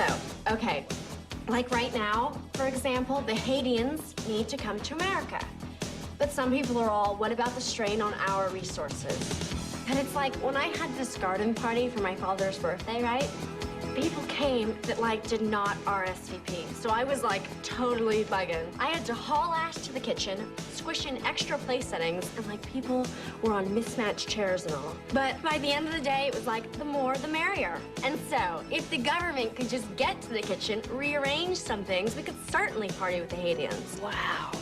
So, okay, like right now, for example, the Haitians need to come to America. But some people are all, what about the strain on our resources? And it's like, when I had this garden party for my father's birthday, right? People came that, like, did not RSVP. So I was, like, totally bugging. I had to haul ass to the kitchen, squish in extra place settings, and, like, people were on mismatched chairs and all. But by the end of the day, it was like, the more, the merrier. And so, if the government could just get to the kitchen, rearrange some things, we could certainly party with the Haitians. Wow.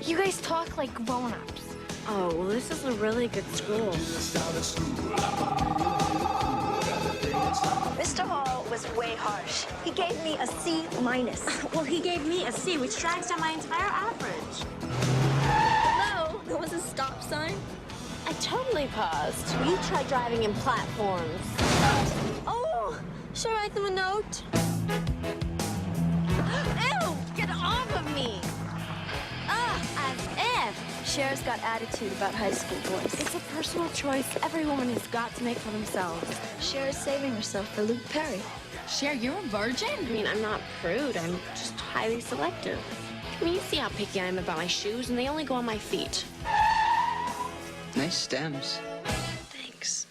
You guys talk like grown-ups. Oh, well, this is a really good school. Mr. Hall was way harsh. He gave me a C minus. Well, he gave me a C, which drags down my entire average. Hello? There was a stop sign? I totally paused. You try driving in platforms. Oh, should I write them a note? Ew! Get off of me! As if. Cher's got attitude about high school boys. It's a personal choice every woman has got to make for themselves. Cher is saving herself for Luke Perry. Cher, you're a virgin? I mean, I'm not prude. I'm just highly selective. I mean, you see how picky I am about my shoes, and they only go on my feet. Nice stems. Thanks.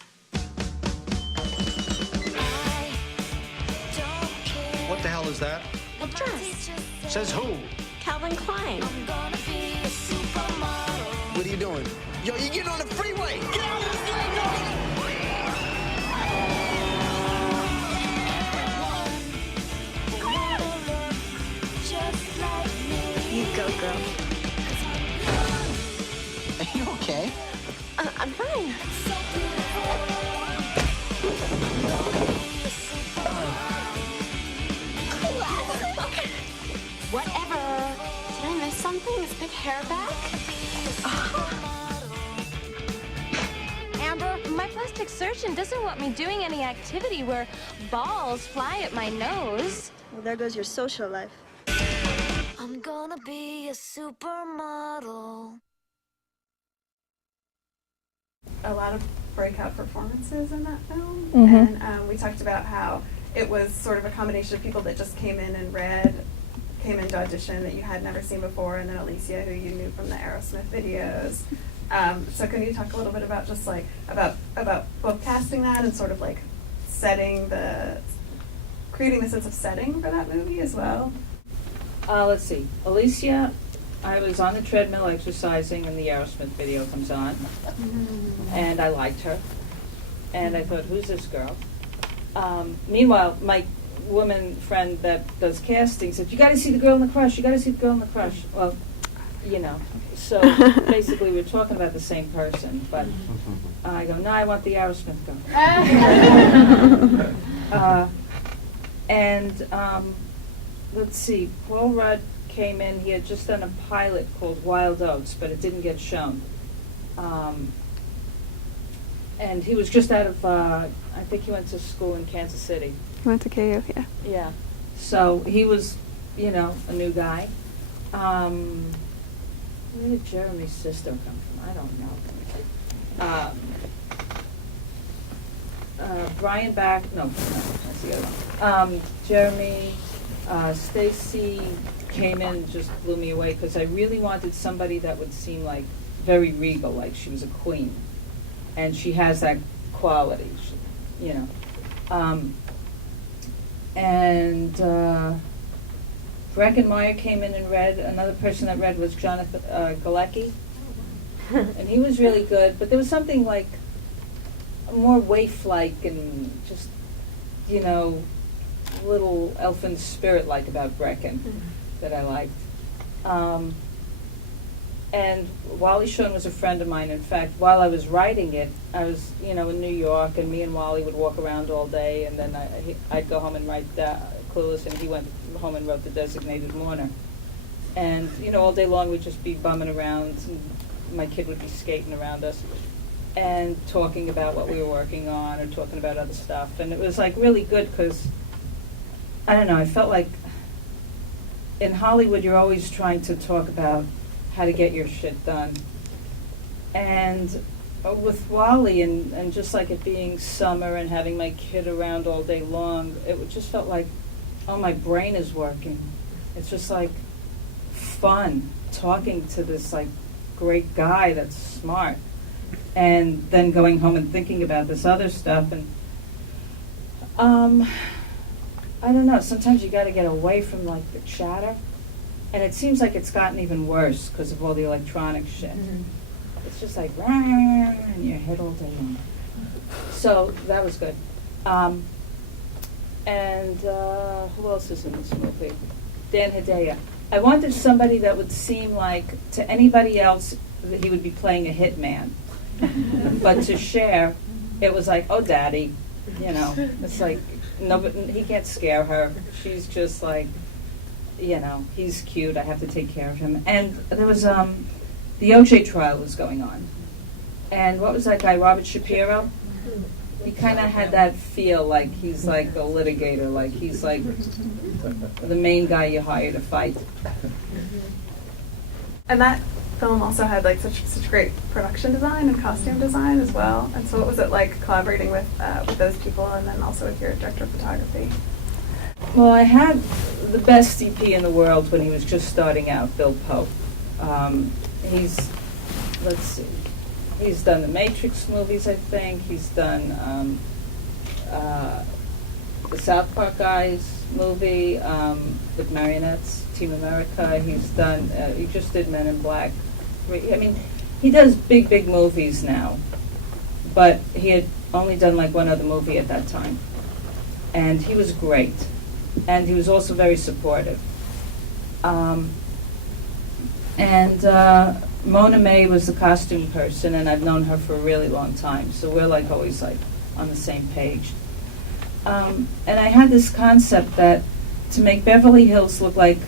What the hell is that? A dress. Says who? Calvin Klein. What are you doing? Yo, you're getting on the freeway! Get out of the freeway! You go, girl. Are you okay? I'm fine. Whatever. Did I miss something? Is big hair back? Amber, my plastic surgeon doesn't want me doing any activity where balls fly at my nose. Well, there goes your social life. I'm gonna be a supermodel. A lot of breakout performances in that film, Mhm. and we talked about how it was sort of a combination of people that just came in and came into audition that you had never seen before, and then Alicia, who you knew from the Aerosmith videos. So can you talk a little bit about just like about both casting that and sort of like creating the sense of setting for that movie as well? Let's see. Alicia, I was on the treadmill exercising and the Aerosmith video comes on. And I liked her. And I thought, who's this girl? Meanwhile, my woman friend that does casting said, you got to see the girl in the crush. You got to see the girl in the crush. Well, you know. So basically we're talking about the same person. But I go, no, I want the Aerosmith girl. Let's see, Paul Rudd came in, he had just done a pilot called Wild Oats, but it didn't get shown. And he was just out of, I think he went to school in Kansas City. He went to KU, yeah. Yeah. So he was, you know, a new guy. Where did Jeremy's sister come from? I don't know. Brian no, that's the other one. Jeremy, Stacy came in and just blew me away because I really wanted somebody that would seem like very regal, like she was a queen. And she has that quality, you know. Breckenmeyer came in and read. Another person that read was Jonathan Galecki. And he was really good, but there was something like more waif-like and just, you know, little elfin spirit-like about Brecken that I liked. And Wally Shawn was a friend of mine. In fact, while I was writing it, I was, you know, in New York, and me and Wally would walk around all day, and then I'd go home and write Clueless, and he went home and wrote The Designated Mourner. And, you know, all day long we'd just be bumming around, and my kid would be skating around us and talking about what we were working on or talking about other stuff. And it was, like, really good because, I don't know, I felt like in Hollywood you're always trying to talk about how to get your shit done. And with Wally and just like it being summer and having my kid around all day long, it just felt like oh, my brain is working. It's just like fun talking to this like great guy that's smart, and then going home and thinking about this other stuff. And I don't know, sometimes you got to get away from like the chatter, and it seems like it's gotten even worse because of all the electronic shit. It's just like in your head all day long. So that was good. And who else is in this movie? Dan Hedaya. I wanted somebody that would seem like, to anybody else, that he would be playing a hitman. But to Cher, it was like, oh, daddy. You know, it's like, no, but he can't scare her. She's just like, you know, he's cute. I have to take care of him. And there was, the OJ trial was going on. And what was that guy, Robert Shapiro? He kind of had that feel like he's like a litigator, like he's like the main guy you hire to fight. And that film also had like such great production design and costume design as well. And so what was it like collaborating with those people, and then also with your director of photography? Well, I had the best DP in the world when he was just starting out, Bill Pope. Let's see, he's done the Matrix movies, I think. He's done the South Park guys movie with marionettes, Team America. He's done, he just did Men in Black. I mean, he does big movies now, but he had only done like one other movie at that time. And he was great. And he was also very supportive. Mona May was the costume person, and I've known her for a really long time, so we're like always like on the same page. And I had this concept that to make Beverly Hills look like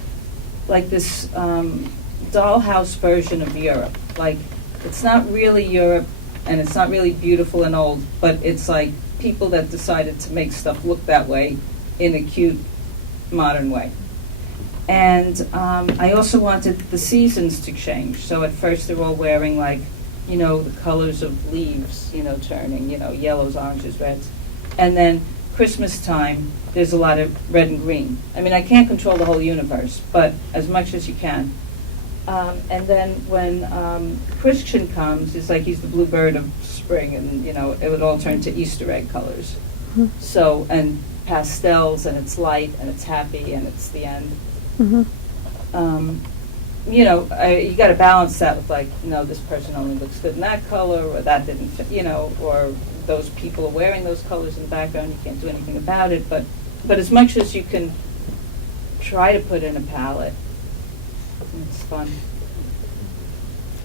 this dollhouse version of Europe. Like, it's not really Europe, and it's not really beautiful and old, but it's like people that decided to make stuff look that way in a cute, modern way. And I also wanted the seasons to change. So at first they're all wearing like, you know, the colors of leaves, you know, turning, you know, yellows, oranges, reds. And then Christmas time, there's a lot of red and green. I mean, I can't control the whole universe, but as much as you can. And then when Christian comes, it's like he's the bluebird of spring, and, you know, it would all turn to Easter egg colors. So, and pastels, and it's light, and it's happy, and it's the end. You know, you got to balance that with like, no, this person only looks good in that color, or that didn't fit, you know, or those people are wearing those colors in the background, you can't do anything about it. But as much as you can try to put in a palette, it's fun.